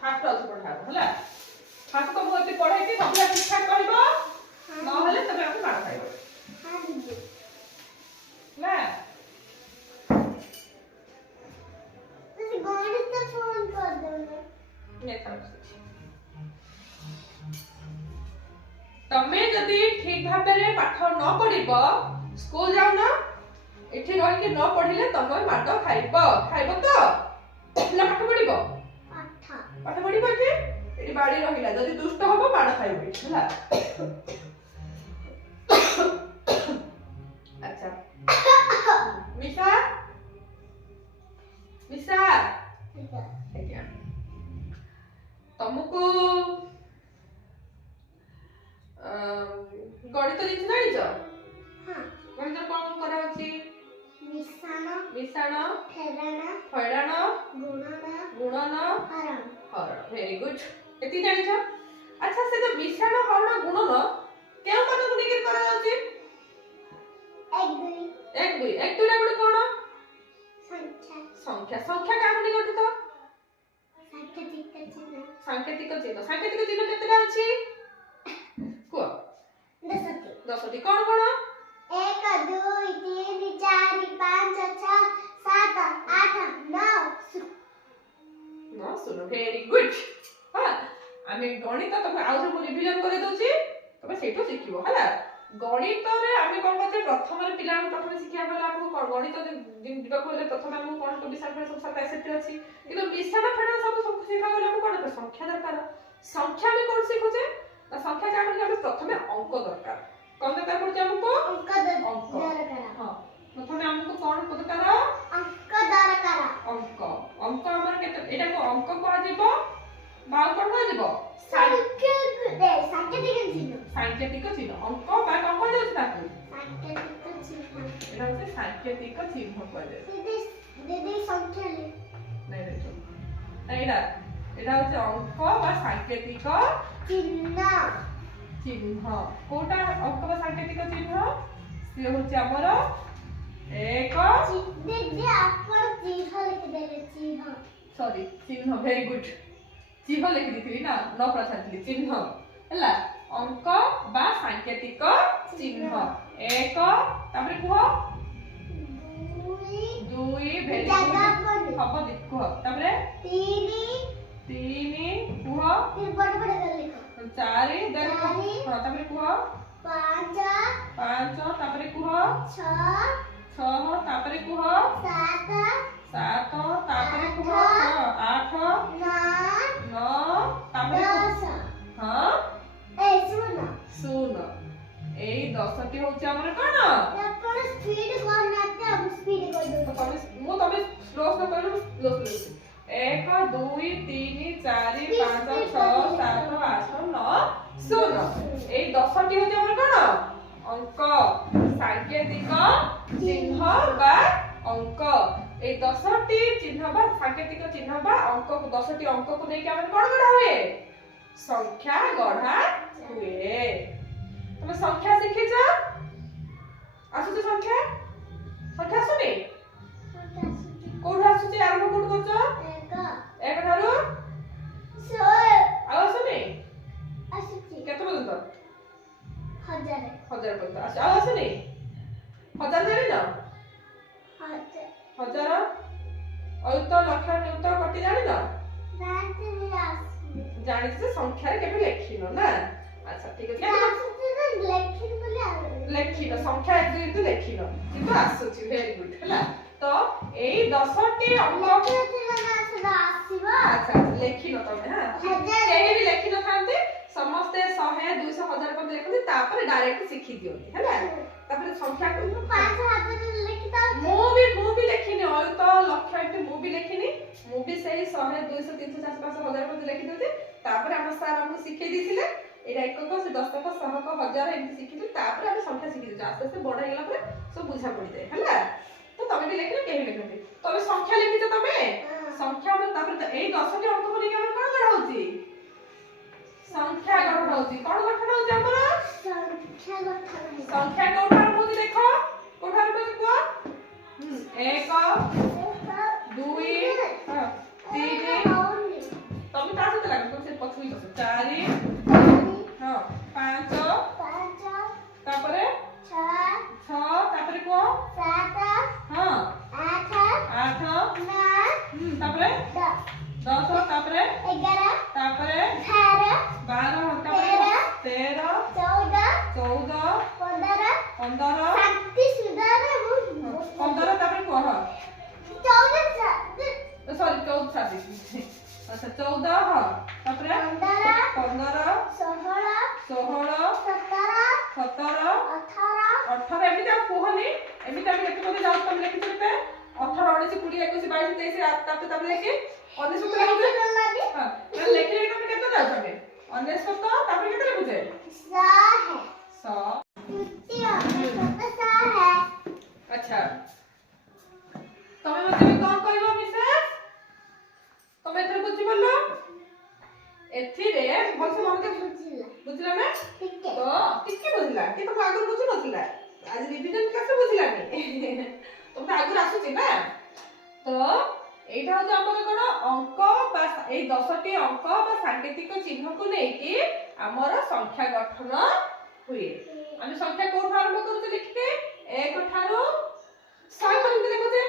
fast आज पढ़ाबो हला fast को मोते पढ़ाई के सबला ठीक ठाक करबो न हले तबे आपण मार खाइबो हां दीदी ला तुसी गणित फोन कर दो ने तमे जदी ठीक भाबे रे पाठ न पढिबो स्कूल जाउ ना एठी रहि के न पढिले तमे माड खाइबो खाइबो तो ना पाठ पढिबो पाठ पढिबो कि एठी बाडी रहिला जदी दुष्ट होबो माड खाइबो हला अच्छा मिसा मिसा ठीक तुमको गणित लिखि जानि छ हां गणित कोन करा अछि मिश्रण मिश्रण फेरण गुणन हरण वेरी गुड एति जानि छ अच्छा से जो मिश्रण हरण गुणन केउ माने गुणी के करा अछि 1 2 1 2 ला गुण कोन संख्या संख्या का गुणी गठित सांकेतिक चिन्ह केतेला अछि को 10 टी कोन कोन 1 2 3 4 5 6 7 8 9 सुनो वेरी गुड हां आमे गणित तमे आउर को रिवीजन करे दोची तमे सेठो सिखिबो हला गणित रे आमे कोन करते प्रथम रे पिला प्रथम सिखिया गला आपको गणित दिन दिबा कोले प्रथम हम कोन को विषय पर सब सब एसेट अछि किंतु विषय फेड सब सब सिखा गला हम कोन संख्या दरकार संख्या में कोन सिखोजे ना संख्या का हम प्रथम अंक दरकार कोन दरकार पड़छ हमको अंक दरकार हां प्रथम हमको कोन दरकार अंक दरकार अंक अंक हमर केते एटा को अंक को आजिबो बा कोन को आजिबो सांकेतिक चिन्ह अंक बा कोन को जाउछ ताकू सांकेतिक चिन्ह एटा होते सांकेतिक चिन्ह कहले दीदी संख्या ले नै देखो एटा एटा होते अंक बा सांकेतिक चिन्ह चिन्ह कोटा अंक बा सांकेतिक चिन्ह से होचे हमर एक दीदी आपण चिन्ह लिख देले चिन्ह सॉरी चिन्ह वेरी गुड चिन्ह लिख दिथि ना न प्रछांती चिन्ह हला अंक बा सांकेतिक चिन्ह एक तापर कुह 2 वेरी गुड हबो देखो तापर 3 कुह फिर बड़ बड़ कर लिखो 4 देखो हां तापर कुह 5 तापर कुह 6 तापर कुह 7 तापर कुह 8 9 तापर 10 हां ए सुन ए 10 टी होचे हमर कोन अपन स्पीड करनाते हम स्पीड कर दो तमे मो तमे स्लो स्लो कर स्लो स्लो 1 2 3 4 5 6 7 8 9 सुन ए 10 टी होचे हमर कोन अंक सांकेतिक चिन्ह बा अंक ए 10 टी चिन्ह बा सांकेतिक चिन्ह बा अंक 10 टी अंक को नै के हमर कोन गढ़ा हुए संख्या गढ़ा हुए तुम संख्या सीखे जा आसु तो संख्या संख्या सुने कोड आसु जे आरंभ कोड करछ एक धारो आवाज सुने आसु केते बजत 1000 बजत आवाज सुने 1000 जानि ना 1000 अयुत लक्ष नियुत कटि जानि ना जानि से संख्या रे केबे लेखिनो ना अच्छा ठीक है लेखिनो संख्या एक दिन तो लेखिनो किंतु आसुची वेरी गुड हला तो एई 10 टी अंक अच्छा लेखिनो तमे हां केही भी लेखिनो थांते समस्त 100 200 1000 पर लेखते तापर डायरेक्ट सिखि दियोती हला तापर संख्या को 5000 लेखिता मु भी लेखिनी और तो लक्ष्य एक मु भी लेखिनी मु भी सही 100 200 300 400 1000 पर लेखि देते तापर हम सर हमको सिखै दिथिले एटा एक को से 10 को 100 को 1000 एमती सिखितु तापर हम संख्या सिखि दिजु आस्ते आस्ते बड़ गेला पर सब बुझा पड़ी जाय हला तो तमे भी लेखिनो केही लेखते तमे संख्या लिखितो तमे संख्या में तापर ए 10 टी अंक बोली के हम कोन गढ़ा होची संख्या गढ़ा होची कोन गठन होची हमर संख्या कोठार होची देखो कोठार होची को 1 2 हां तापरे 10 तापरे 11 तापरे 12 तापरे 13 14 15 15 तापरे कह सॉरी 14 अच्छा 14 तापरे 15 16 17 18 एमती आप कहनी एमती आम केते मते जाउ तुम लिखि देते 18 19 20 21 22 23 तापरे तापरे लिखि 19 हां मैं लिखि लेकिन तुम केते जाउ तबे 19 तापरे केते लिखुचे 100 अच्छा तमे मते कोन कहबो मिसेस तमे एथर बुझि बोलो एथि रे भलसे मन बुझला ना तो टिके बुझला कि तुम आगु बुझु नथिला आज रिवीजन क्लास बुझला नि तुम तो आगु आसुची ना तो एटा हो हमर कोन अंक बा ए 10टी अंक बा सांकेतिक चिन्ह को नै कि हमर संख्या गठन हुए हम संख्या को आरंभ करू लिखते 1 ठारो 100 पर्यंत लिखुते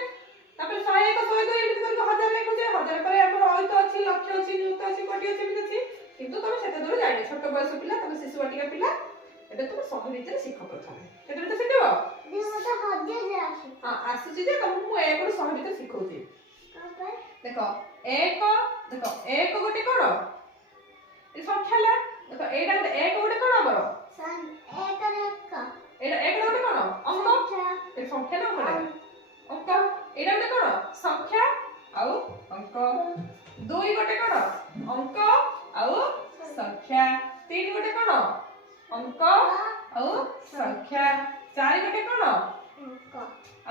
तापर 100 1 100 2 एमति करके 1000 लिखुते 1000 पर हमर अहित अछि लक्ष्य अछि नियुक्त अछि कोटि अछि एमति अछि किंतु तुम सेते दूर जाने छोट बयस पिला तुम शिशु वाटिका पिला एबे तुम सब भीतर शिख प्रथम केते तो शिखबो दी मते हजे जे आसी हां आसी जे तुम मु एक सब भीतर शिखौती देखो एक गोटे कोन ए संख्या ला देखो एटा गोटे एक गोटे कोन हमर एक एटा एक गोटे कोन अंक ए संख्या ना कोन अंक एटा गोटे कोन संख्या आउ अंक दुई गोटे कोन अंक आउ संख्या तीन गोटे कोन अंक आउ संख्या चार गोटे कोन अंक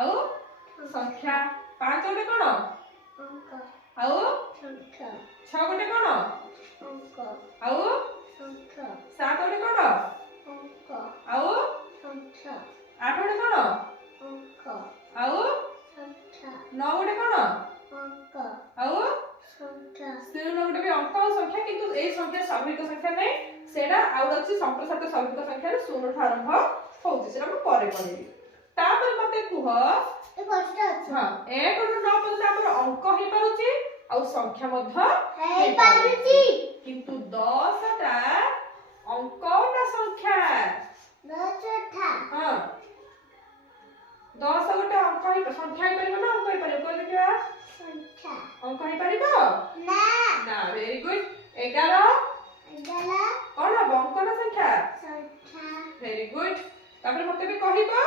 आउ संख्या पांच गोटे कोन अंक आउ संख्या छ गोटे कोन अंक आउ संख्या सात गोटे कोन अंक आउ संख्या आठ गोटे कोन अंक आउ संख्या नौ गोटे कोन अंक आउ संख्या स्थिर गोटे भी अंक और संख्या किंतु ए संख्या स्वाभाविक संख्या नै सेडा आउट अछि संप्रसारित स्वाभाविक संख्या शून्य ठार आरंभ होउछि सेडा हम परे पढिबी तापर मते कुह ए फर्स्ट अछि हां 1 ରୁ 9 पर्यंत हमर अंक हे पारुछि और संख्या मध्य हे पारुछि किंतु 10 टा अंक ना संख्या 10 टा हां 10 गोटे अंक हे संख्या हे परिबो ना अंक हे परिबो कोइ देखिबा संख्या अंक हे परिबो ना ना वेरी गुड 11 कोन हबो अंक ना संख्या वेरी गुड तापर मते भी कहिबो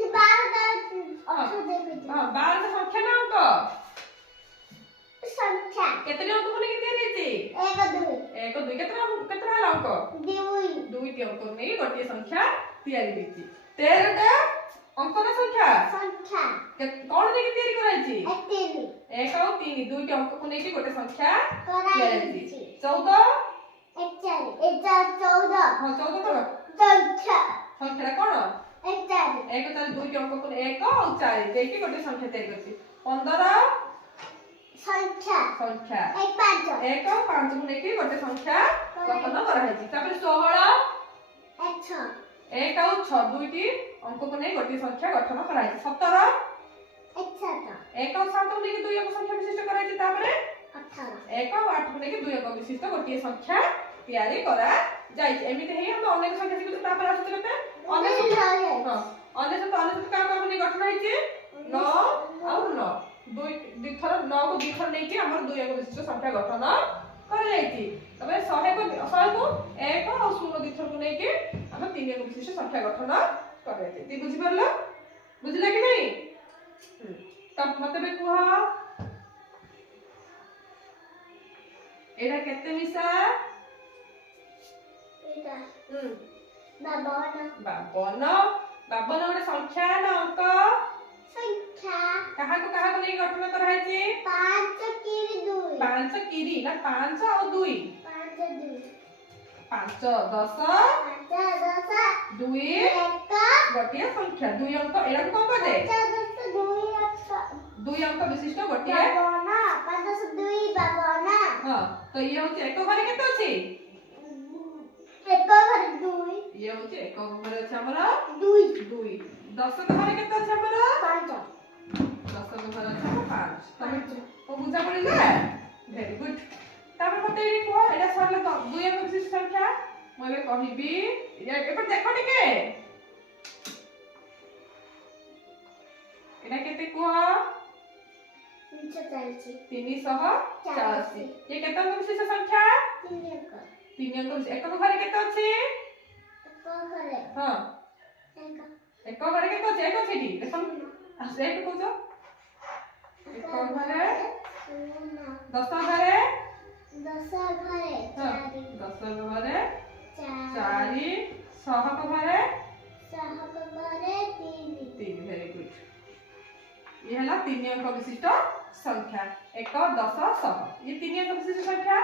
12 हां 12 संख्या ना अंक संख्या केतने अंक कोने के देरिति 1 2 केतना अंक 2 टी अंक नै गोटे संख्या तयारी देछि 13 टा अंक ना संख्या कोन नै के तयारी कराइछि 1 और 3 2 टी अंक को नै के गोटे संख्या तयारी देछि 14 14 हां 14 कोन संख्या कोन 1 4 2 टी अंक को 1 और 4 दे के गोटे संख्या तयारी करछि 15 संख्या 1 और 5 को लेके गोटे संख्या गठन करा है तापर 16 1 और 6 दुईटी अंक को नै गोटे संख्या गठन करा है 17 1 और 7 को लेके दुई अंक संख्या विशिष्ट करा है तापर 18 1 और 8 को लेके दुई अंक विशिष्ट गोटे संख्या तयारी करा जाय एमिते हे हम अनेक संख्या सिखु तापर आसु केते अनेक हां अनेक का हमनी गठन है 9 और 9 दुई थर 9 को दुई थर नै कि हमर दुई अंक विशिष्ट संख्या गठन कर जायछि तबे 100 को 1 और 0 दुई थर को नै कि हम तीन अंक विशिष्ट संख्या गठन कर जायछि ती बुझि परलो बुझला कि नै तब मते बे कुह एटा केते मिसा एटा 52 गोटे संख्या ना अंक संख्या कहा को नहीं गठन करा है जी 5 किरी ना 5 और 2 5 10 2 गोटे संख्या 2 अंक एरा को को दे 2 अंक विशिष्ट गोटे 5 10 2 52 हां तो ये होचे एक घरे केते अछि एक घरे 2 ये होचे एक घरे अछि हमरा 2 10 घरे केते अछि हमरा 5 10 घरे अछि 5 तो बुझा पड़िला वेरी गुड तापर मते ये को एटा सरले तो दुई अंक विशिष्ट संख्या मले कहिबी एपर देखो टिके एटा केते को 384 ये केते अंक विशिष्ट संख्या 3 अंक एक घरे केते अछि हां एक घरे केते अछि एक अछि टी देखो आसे एक को जो एक घरे 10 घरे 10 घरे 4 सहक घरे 3 वेरी गुड ये हला 3 अंक विशिष्ट संख्या 1 10 100 ये 3 अंक विशिष्ट संख्या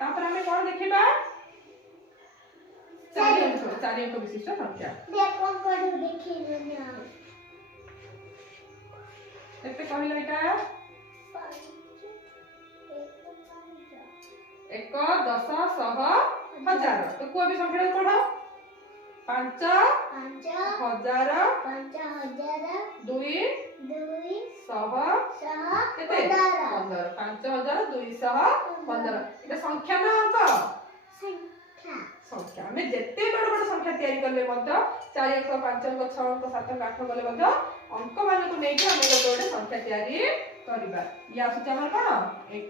तापर हमें कोन देखिबा 4 अंक विशिष्ट संख्या देखो कोन देखिले ना एते कहिला एटा 1 10 100 1000 तो को भी संख्या पढ़ो 5 5000 2 केते 15 5215 एटा संख्या ना अंक संख्या में जेते बड़ बड़ संख्या तयारी करले मध्य 4 अंक 5 अंक 6 अंक 7 अंक 8 गले मध्य अंक मान को नै कि हम गोटे संख्या तयारी करबा या आसु हमर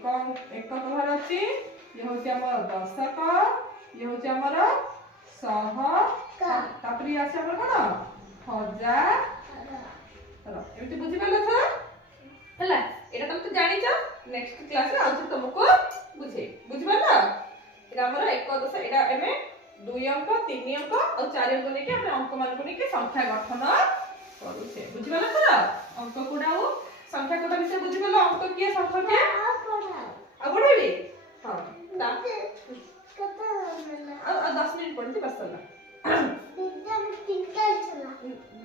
कोन एक घर अछि ये होछि हमर दशक ये होछि हमर सह तापर ये आसे हमर कोन हजार एमती बुझि पालो छ हला एटा तुम तो जानि छ नेक्स्ट क्लास रे आउ तुमको बुझे बुझि पालो एटा हमर 1 10 एटा एमे 2 अंक 3 अंक और 4 अंक लेके हम अंक मान को लेके संख्या गठन करू छे बुझि पालो छ अंक कोडाउ संख्या कोडा विषय बुझि पालो अंक के संख्या आ पढ़ाबी हां ता कता होला आ 10 मिनिट पढ़ती बस चला दिदा में तिनका चला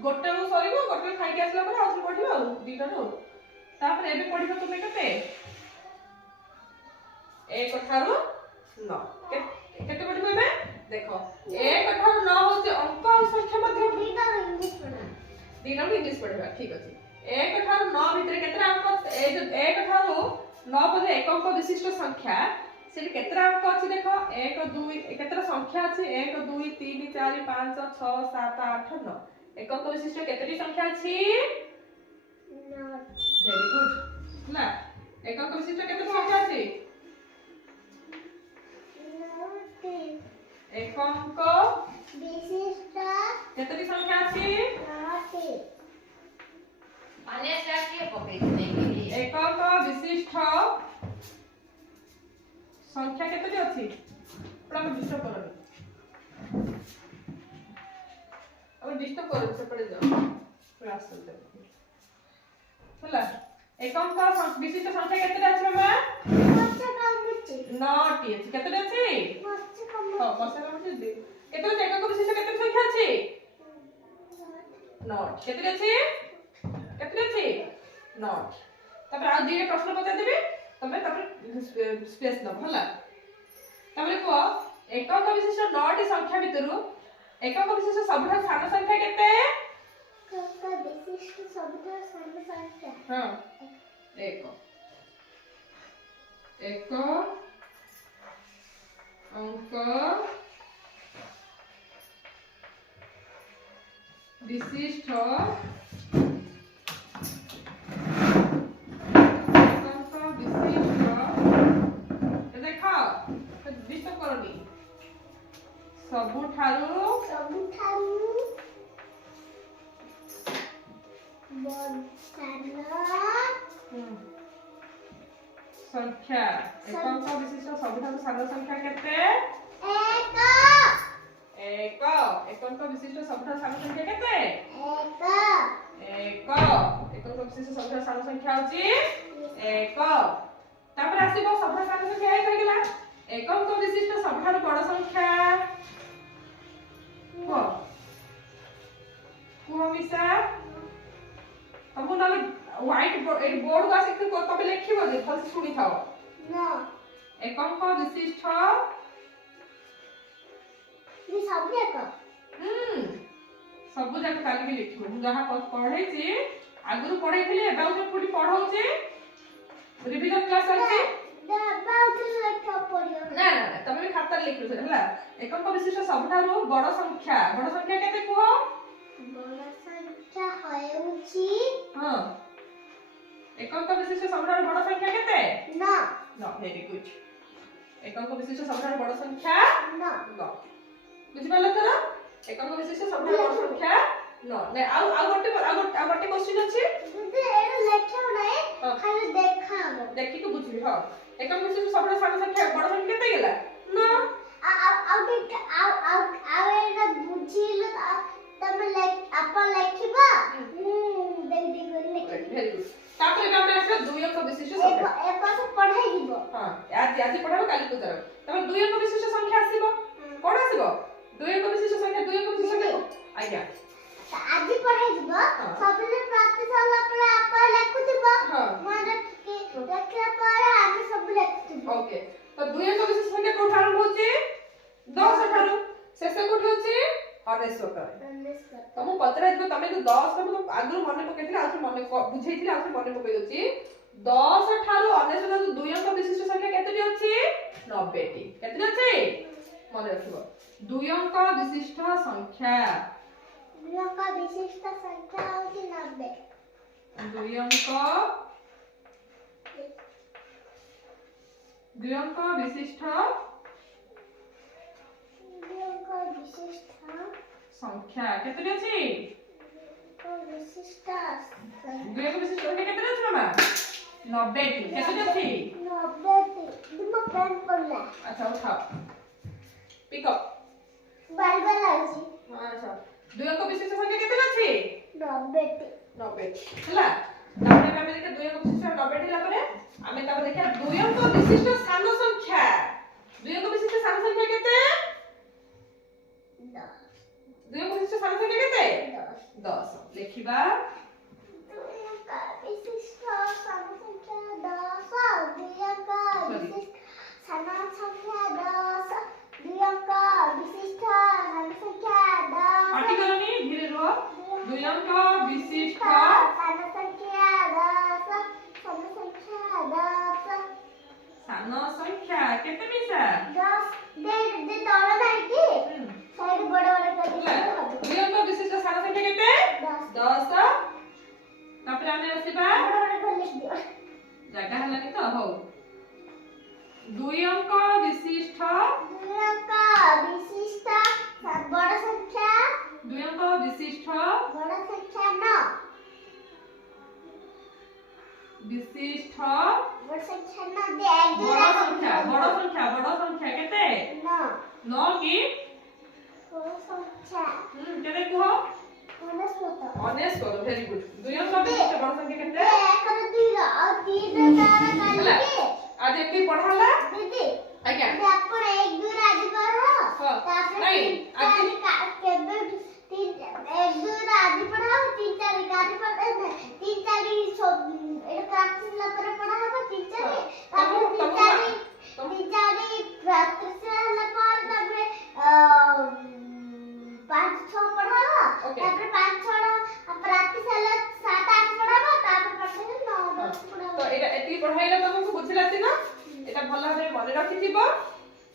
गोटे रो सरीबो गोटे खाइ के आसला पर आउ पढ़िबो आ दीटा रो तापर एबे पढ़िबो तुमे केते 1 ठारो 9 केते पढ़िबो एबे देखो 1 ठारो 9 होचे अंक और संख्या मध्ये दीदा इंग्लिश पढ़ा दीटा इंग्लिश पढ़िबा ठीक अछि 1 ठारो 9 भितरे केते अंक ए जो 1 ठारो 9 पदे एक अंक विशिष्ट संख्या से केते अंक अछि देखो 1 2 केते संख्या अछि 1 2 3 4 5 6 7 8 9 एक अंक विशिष्ट केतेटी संख्या अछि 9 वेरी गुड ना एक अंक विशिष्ट केते संख्या अछि 9 एक अंक विशिष्ट केतेटी संख्या अछि 9 माने से के पकड़ नहीं के एक अंक विशिष्ट संख्या केतेटी अछि पूरा में डिस्टर्ब करो अब डिस्टर्ब करो से पड़े जाओ क्लास चलते होला एक अंक विशिष्ट संख्या केतेटी अछि मामा 9 टी अछि केतेटी अछि हां मसे कम अछि केते एक अंक विशिष्ट केतेटी संख्या अछि 9 केतेटी अछि केतेटी अछि 9 तबे आ दिए प्रश्न बता देबे तबे तबे स्पेस न होला तबे को एक अंक विशिष्ट 9 टी संख्या भितरु एक अंक विशिष्ट सबटा सान संख्या केते का विशिष्ट सबटा सान संख्या हां एक अंक विशिष्ट सबुठारु संख्या एक अंक विशिष्ट सबुठारु सान संख्या केते एक अंक विशिष्ट सबुठारु सान संख्या केते एक अंक विशिष्ट सबुठारु सान संख्या होची एक तापर आसीबो सबुठारु सान संख्या एक होइगला एक अंक विशिष्ट सबुठारु बड़ संख्या को मिसा हमको ना व्हाइट बोर्ड का सिक्के को तबे लिखिबो जे फल से सुनी थाओ ना एक अंक विशिष्ट ये सब देखो सब जगह काली के लिखिबो जहां पढ़ै छी आगुरु पढ़ै थिले एबा जे पूरी पढ़ौ छी रिवीजन क्लास एकक विशिष्ट सबठारु बड़ संख्या केते कुह बड़ संख्या होउची हां एकक विशिष्ट सबठारु बड़ संख्या केते न न वेरी गुड एकक विशिष्ट सबठारु बड़ संख्या न न बुझि पाला तरा एकक विशिष्ट सबठारु बड़ संख्या न नै आ गोटे क्वेश्चन अछि दीदी एटा लेखा नै खाली देखाबो देखि के बुझबी हां एकक विशिष्ट सबठारु सानो संख्या बड़ संख्या केते गेला न आ एटा बुझिलो तमे अपन लेखिबा देख देख वेरी गुड तापर का मैं आसे दुई अंक विशिष्ट संख्या एक पास पढ़ाई दिबो हां आज पढ़ाबो काली को तरह तमे दुई अंक विशिष्ट संख्या आसीबो कोन आसीबो दुई अंक विशिष्ट संख्या आज्ञा आज पढ़ाई दिबो सबले प्राप्ति साला पर आप लेखु दिबो मन के लेखला पर हम सब लेखु ओके तो दुई अंक विशिष्ट संख्या को आरंभ होची 10 ठारू शेष को होची 19 तो मु पचरा दिबो तमे तो 10 को आगु मने पकेथिला आज मने बुझेइथिला आज मने पकेइ दोची 10 ठारू 19 तो दुई अंक विशिष्ट संख्या केतेटी अछि 90 टी केतेटी अछि मने रखिबो दुई अंक विशिष्ट संख्या का विशिष्ट संख्या होती 90 दुई अंक विशिष्ट संख्या केतरी अछि विशिष्ट दुई अंक विशिष्ट संख्या केतरी अछि मामा 90 टी केतरी अछि 90 तुम पेन पड़ला अच्छा उठाओ पिक अप बाल बाल आछि अच्छा दुई अंक विशिष्ट संख्या केतरी अछि 90 टी हला तापर ଆମେ देखा दुई अंक विशिष्ट 90 टी ला परे ଆମେ तापर देखा दुई अंक विशिष्ट सानो संख्या दुई अंक विशिष्ट सानो संख्या केते 10 दुई अंक विशिष्ट सानो संख्या केते 10 लिखिबा दुई अंक विशिष्ट सानो संख्या 10 दुई अंक विशिष्ट सानो संख्या 10 दुई अंक विशिष्ट सानो संख्या 10 पाटी करनी धीरे रो दुई अंक विशिष्ट सानो संख्या 10 सानो संख्या 10 सानो संख्या केते मिसा 10 दे तोला नाही की साइड बड़ बड़ कर दुई अंक विशिष्ट सानो संख्या केते 10 तापर आमे आसीबा बड़ बड़ कर लिख दियो जगह हलानी तो हो दुई अंक विशिष्ट बड़ संख्या दुई अंक विशिष्ट बड़ संख्या न विशिष्ट बड़ संख्या न दे बड़ संख्या केते न 9 की बड़ संख्या केते कुहो 19 वेरी गुड दुई अंक विशिष्ट बड़ संख्या केते कर दिला और 3 तारा काली आज एक पढ़ाला दीदी आज्ञा अपन एक दो राज पढ़ो तापर नहीं आज केबे 1 2 राज पढ़ो 3 4 गाज पढ़ो 3 4 एटा प्रैक्टिस ला पर पढ़ाबो 3 4 तापर 3 4 प्रैक्टिस ला पर तापर 5 6 पढ़ाबो तापर 5 6 प्रैक्टिस ला 7 8 पढ़ाबो तापर पढ़े 9 10 पढ़ाबो तो एटा एती पढ़ाइला तुमको बुझिलाती ना एटा भल्ला भाबे मने रखि दिबो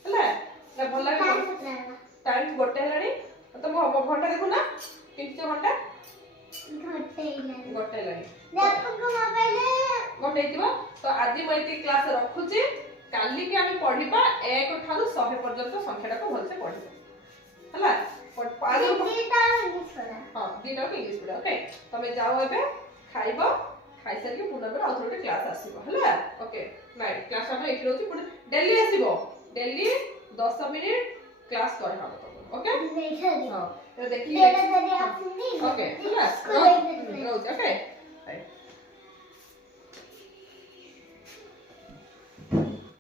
हला एटा भल्ला टाइम गोटे हेलानी तो मो घंटा देखु ना 3 घंटा गोटे हेलानी देखो मोबाइल गोटे हितबो तो आज मैं एती क्लास रखुची काली के आमे पढिबा 1 ठारू 100 पर्यंत संख्याटा को भलसे पढिबो हला आज दीटा इंग्लिश पढ़ा हां दीटा को इंग्लिश पढा ओके तमे जाओ एबे खाइबो खाइ सारी के पुनः बेला आउथरो क्लास आसीबो हला ओके नाइ क्लास हम एठी रहउची पुनः डेली आसीबो डेली 10 मिनिट क्लास कर हम तो ओके देखा हां तो देखि डेली आसीनी ओके हला ओके